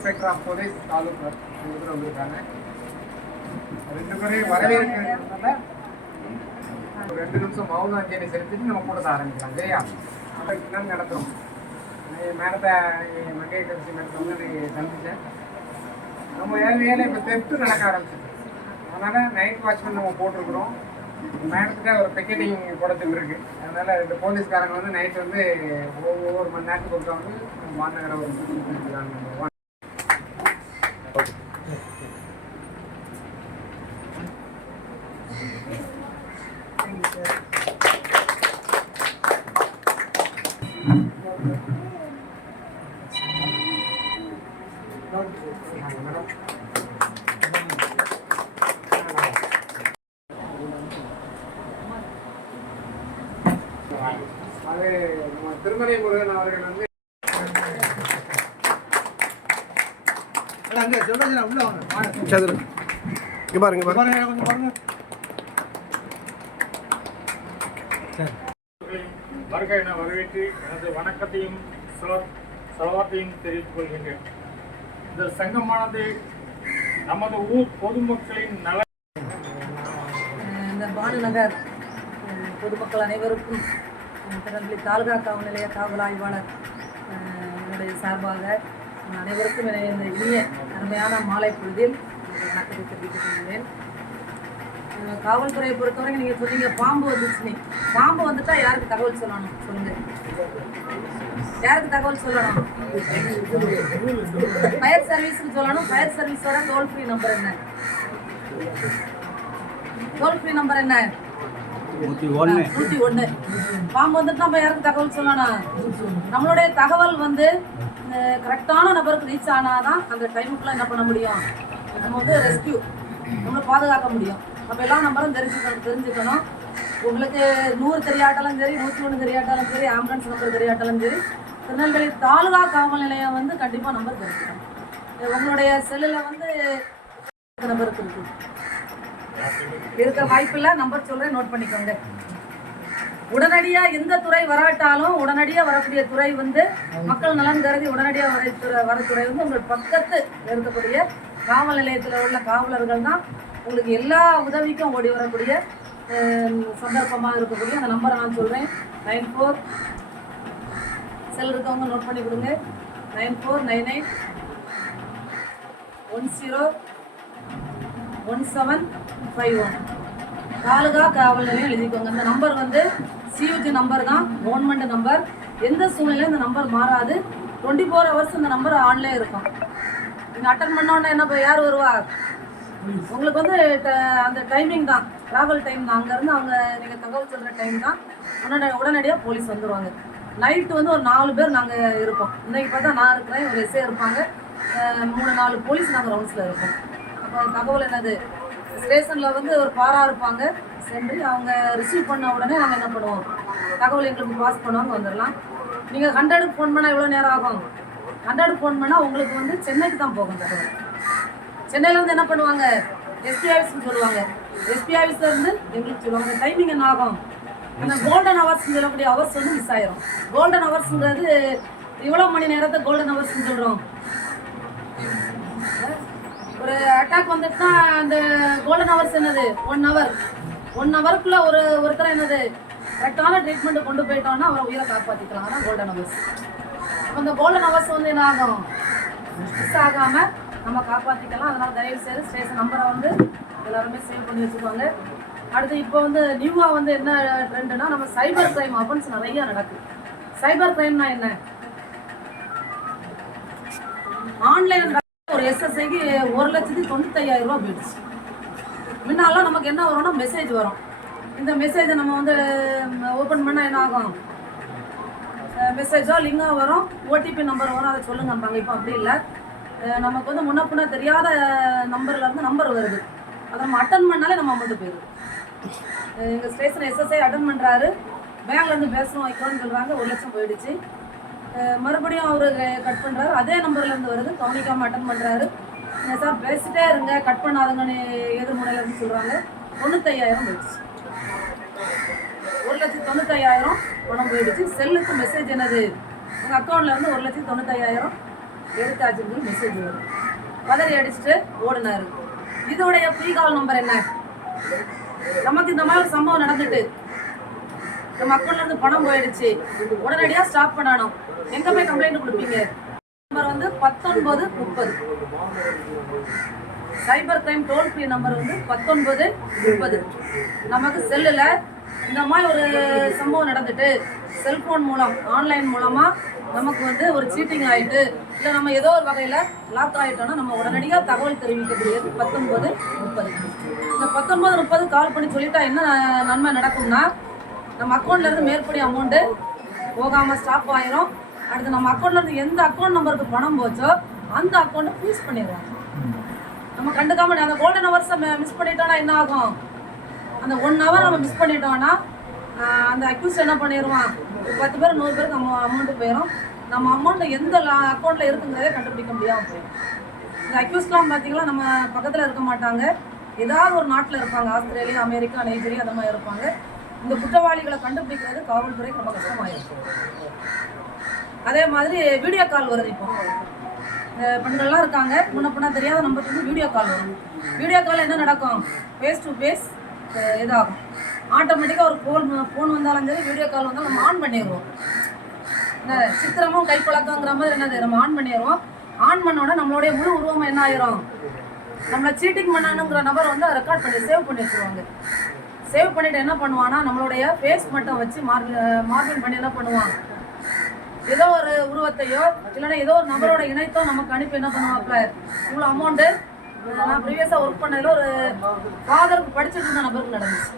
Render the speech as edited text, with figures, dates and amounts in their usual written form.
Inspector of police taluk வந்திருக்காங்க. 2 பேரையும் வரவேற்கிறதுனால ஒரு 2 நிமிஷம் மௌன அஞ்சலி செலுத்திட்டு நம்ம கூட்டத்தை ஆரம்பிக்கலாம். சரியா? அதை நடத்துகிறோம். மேடத்தை மங்கை கட்சி மேடத்தை வந்து சந்தித்தேன். நம்ம ஏரியாவில் இப்போ தெஃப்ட் நடக்க ஆரம்பிச்சிருக்கு. அதனால் நைட் வாட்ச்மேன் நம்ம போட்டிருக்கிறோம். மேடத்துக்கு ஒரு பிக்கெட்டிங் போடத்துக்கு இருக்குது. அதனால் 2 போலீஸ்காரங்க வந்து நைட் வந்து ஒவ்வொரு மணி நேரத்துக்கு ஒருக்கா வந்து மாநகர ஒரு கொடுத்துருக்காங்க. அது நம்ம திருமலை முருகன் அவர்கள் வந்து வருகை என வரவேற்று எனது வணக்கத்தையும் சலவாத்தையும் தெரிவித்துக் கொள்கின்றேன். இந்த சங்கமானது நமது ஊர் பொதுமக்களின் நல இந்த பானுநகர் பொதுமக்கள் அனைவருக்கும் திருநெல்வேலி தாலுகா காவல் நிலைய காவல் ஆய்வாளர் என்னுடைய சார்பாக அனைவருக்கும் இந்த இனிய அருமையான மாலை பொழுதில் வணக்கத்தை தெரிவித்துக் கொள்கிறேன். காவல்துறையை பொறுத்தவரைக்கும் நீங்கள் சொன்னீங்க பாம்பு வந்துச்சு. பாம்பு வந்துட்டா யாருக்கு தகவல் சொல்லணும் சொல்லுங்க? யாருக்கு தகவல் சொல்லணும்? ஃபயர் சர்வீஸ்க்கு சொல்லணும். ஃபயர் சர்வீஸோட டோல் ஃப்ரீ நம்பர் என்ன? டோல் ஃப்ரீ நம்பர் என்ன? 101. பாம்பு வந்துட்டு நம்ம யாருக்கு தகவல் சொல்லணும்? நம்மளுடைய தகவல் வந்து கரெக்டான நபருக்கு ரீச் ஆனாதான் அந்த டைமுக்குள்ள என்ன பண்ண முடியும்? நம்ம வந்து ரெஸ்கியூ நம்மளை பாதுகாக்க முடியும். அப்போ எல்லா நம்பரும் தெரிஞ்சுக்கணும். உங்களுக்கு 100 தெரியாட்டாலும் சரி, 101 தெரியாட்டாலும் சரி, ஆம்புலன்ஸ் நம்பர் தெரியாட்டாலும் சரி, திருநெல்வேலி தாலுகா காவல் நிலையம் வந்து கண்டிப்பாக நம்பர் தெரிஞ்சுக்கணும். உங்களுடைய செல்லில் வந்து நம்பருக்கு இருக்க வாய்ப்பில்லை. நம்பர் சொல்கிறேன், நோட் பண்ணிக்கோங்க. உடனடியாக எந்த துறை வராட்டாலும் உடனடியாக வரக்கூடிய துறை வந்து மக்கள் நலன் கருதி உடனடியாக வர துறை வந்து உங்கள் பக்கத்து இருக்கக்கூடிய காவல் நிலையத்தில் உள்ள காவலர்கள் தான் உங்களுக்கு எல்லா உதவிக்கும் ஓடி வரக்கூடிய சந்தர்ப்பமாக இருக்கக்கூடிய அந்த நம்பரை நான் சொல்கிறேன். 94 செல் இருக்கவங்க நோட் பண்ணி கொடுங்க. 9498 101751 தாலுகா காவல் நிலையம் எழுதிக்கோங்க. இந்த நம்பர் வந்து சியூஜி நம்பர் தான், கவர்மெண்ட் நம்பர். எந்த சூழ்நிலையும் இந்த நம்பர் மாறாது. 24 ஹவர்ஸ் இந்த நம்பர் ஆன்லேயே இருக்கும். நீங்கள் அட்டன் பண்ணோன்னா என்ன யார் வருவா? உங்களுக்கு வந்து அந்த டைமிங் தான், ட்ராவல் டைம் தான். அங்கேருந்து அவங்க நீங்கள் தகவல் சொல்கிற டைம் தான். உடனடியாக போலீஸ் வந்துடுவாங்க. நைட்டு வந்து ஒரு 4 பேர் நாங்கள் இருப்போம். இன்றைக்கி பார்த்தா நான் இருக்கிறேன், ஒரு எஸ்ஏ இருப்பாங்க, 3-4 போலீஸ் நாங்கள் ரவுண்ட்ஸில் இருப்போம். அப்போ தகவல் என்னது? ஸ்டேஷனில் வந்து ஒரு பாரா இருப்பாங்க. சென்று அவங்க ரிசீவ் பண்ண உடனே நாங்கள் என்ன பண்ணுவோம்? தகவல் எங்களுக்கு பாஸ் பண்ணுவாங்க, வந்துடலாம். நீங்கள் 100க்கு ஃபோன் பண்ணால் எவ்வளோ நேரம் ஆகும்? 100க்கு ஃபோன் பண்ணால் உங்களுக்கு வந்து சென்னைக்கு தான் போகும் தகவல். சென்னையில் வந்து என்ன பண்ணுவாங்க? எஸ்பி ஆஃபீஸ்னு சொல்லுவாங்க. எஸ்பி ஆஃபீஸில் இருந்து எங்களுக்கு சொல்லுவாங்க. டைமிங் என்ன ஆகும்? அந்த கோல்டன் ஹவர்ஸ்ன்னு சொல்லக்கூடிய ஹவர்ஸ் வந்து மிஸ் ஆயிரும். கோல்டன் ஹவர்ஸுங்கிறது இவ்வளோ மணி நேரத்தை கோல்டன் ஹவர்ஸ்ன்னு சொல்கிறோம். ஒரு அட்டாக் வந்துட்டுனா அந்த கோல்டன் ஹவர்ஸ் என்னது? 1 ஹவர். 1 ஹவருக்குள்ளே ஒருத்தர் என்னது கரெக்டான ட்ரீட்மெண்ட்டு கொண்டு போயிட்டோன்னா அவரை உயிரை காப்பாற்றிக்கலாம். அதான் கோல்டன் ஹவர்ஸ். அப்போ அந்த கோல்டன் ஹவர்ஸ் வந்து என்ன ஆகும்? மிஸ் ஆகாமல் நம்ம காப்பாற்றிக்கலாம். அதனால் தயவுசெய்து ஸ்டேஷன் நம்பரை வந்து எல்லாருமே சேவ் பண்ணி வச்சுக்கோங்க. அடுத்து இப்போ வந்து நியூவாக வந்து என்ன ட்ரெண்டுனா, நம்ம சைபர் கிரைம் அஃபென்ஸ் நிறையா நடக்குது. சைபர் கிரைம்னா என்ன? ஆன்லைன் ஒரு எஸ்எஸ்ஐக்கு 1,95,000 ரூபா போயிடுச்சு. முன்னாலாம் நமக்கு என்ன வரும்னா மெசேஜ் வரும். இந்த மெசேஜை நம்ம வந்து ஓப்பன் பண்ணால் என்ன ஆகும்? மெசேஜோ லிங்காக வரும், ஓடிபி நம்பர் வரும், அதை சொல்லுங்கம்பாங்க. இப்போ அப்படி இல்லை. நமக்கு வந்து முன்னப்பின்னா தெரியாத நம்பர்லேருந்து நம்பர் வருது. அதை நம்ம அட்டன் பண்ணாலே நம்ம அமௌண்ட்டு போயிடுது. எங்கள் ஸ்டேஷன் எஸ்எஸ்ஐ அட்டன் பண்ணுறாரு, பேங்க்லேருந்து பேசணும் வைக்கணும்னு சொல்கிறாங்க. 1 லட்சம் போயிடுச்சு. மறுபடியும் அவர் கட் பண்ணுறாரு, அதே நம்பர்லேருந்து வருது, கவனிக்காமல் அட்டன் பண்ணுறாரு. சார் பேசிட்டே இருங்க, கட் பண்ணாதுங்கன்னு எதிர்முனையிலேருந்து சொல்கிறாங்க. 95,000 போயிடுச்சு. 1,95,000 பணம் போயிடுச்சு. செல்லுக்கு மெசேஜ் என்னது? உங்கள் அக்கௌண்ட்டில் வந்து 1,95,000 எடுத்தாச்சுன்னு மெசேஜ் வரும். பதறி அடிச்சுட்டு ஓடினாரு. இதோடைய ப்ரீகால் நம்பர் என்ன? நமக்கு இந்த மாதிரி ஒரு சம்பவம் நடந்துட்டு நம்ம அக்கௌண்ட்ல இருந்து பணம் போயிடுச்சு, உடனடியாக ஸ்டாப் பண்ணணும். எங்க போய் கம்ப்ளைண்ட் கொடுப்பீங்க? நம்பர் வந்து 1930. Cyber crime toll free number வந்து 1930. நமக்கு செல்லில் இந்த மாதிரி ஒரு சம்பவம் நடந்துட்டு செல்ஃபோன் மூலம் ஆன்லைன் மூலமாக நமக்கு வந்து ஒரு சீட்டிங் ஆகிட்டு இல்லை நம்ம ஏதோ ஒரு வகையில் லாக் ஆகிட்டோன்னா நம்ம உடனடியாக தகவல் தெரிவிக்கக்கூடியது 1930. இந்த 1930 கால் பண்ணி சொல்லிட்டா என்ன நன்மை நடக்கும்னா, நம்ம அக்கௌண்ட்லேருந்து மேற்படி அமௌண்ட்டு போகாமல் ஸ்டாப் ஆயிரும். அடுத்து நம்ம அக்கௌண்ட்லேருந்து எந்த அக்கௌண்ட் நம்பருக்கு பணம் போச்சோ அந்த அக்கௌண்ட்டை ஃப்ரீஸ் பண்ணிடுவாங்க. நம்ம கண்டுக்காமல் அந்த கோல்டன் ஹவர்ஸை மிஸ் பண்ணிட்டோன்னா என்ன ஆகும்? அந்த 1 ஹவர் நம்ம மிஸ் பண்ணிட்டோம்னா அந்த அக்யூஸ் என்ன பண்ணிடுவான், 10 பேர் 100 பேருக்கு நம்ம அமௌண்ட்டு போயிடும். நம்ம அமௌண்ட்டு எந்த அக்கௌண்ட்டில் இருக்குங்கிறதே கண்டுபிடிக்க முடியாமல் போயிடும். இந்த அக்யூஸ்லாம் பார்த்தீங்கன்னா நம்ம பக்கத்தில் இருக்க மாட்டாங்க, ஏதாவது ஒரு நாட்டில் இருப்பாங்க. ஆஸ்திரேலியா, அமெரிக்கா, நைஜீரியா அந்த மாதிரி இருப்பாங்க. இந்த குற்றவாளிகளை கண்டுபிடிக்கிறது காவல்துறைக்கு ரொம்ப கஷ்டமாயிருக்கும். அதே மாதிரி வீடியோ கால் வருது. இப்போ பெண்கள்லாம் இருக்காங்க, முன்ன தெரியாத நம்பருக்கு வந்து வீடியோ கால் வரும். வீடியோ கால் என்ன நடக்கும்? ஃபேஸ் டு ஃபேஸ் இதாகும். ஆட்டோமேட்டிக்காக ஒரு ஃபோன் வந்தாலும் சரி, வீடியோ கால் வந்தாலும் நம்ம ஆன் பண்ணிடுவோம். சித்திரமும் கைப்பழக்கங்கிற மாதிரி என்னது நம்ம ஆன் பண்ணிடுவோம். ஆன் பண்ணோட நம்மளுடைய முழு உருவம் என்ன ஆயிரும்? நம்மளை சீட்டிங் பண்ணணுங்கிற நபர் வந்து ரெக்கார்ட் பண்ணி சேவ் பண்ணி வச்சுருவாங்க. சேவ் பண்ணிவிட்டு என்ன பண்ணுவான்னா, நம்மளுடைய ஃபேஸ் மட்டும் வச்சு மார்க்கிங் பண்ணி என்ன பண்ணுவான், ஏதோ ஒரு உருவத்தையோ இல்லைன்னா ஏதோ ஒரு நபரோட இணைத்தோ நமக்கு அனுப்பி என்ன பண்ணுவாப்ல, இவ்வளோ அமௌண்ட்டு நான் ப்ரீவியஸாக ஒர்க் பண்ணதில் ஒரு ஃபாதருக்கு படிச்சுட்டு இருந்த நபருக்கு நடந்துச்சு.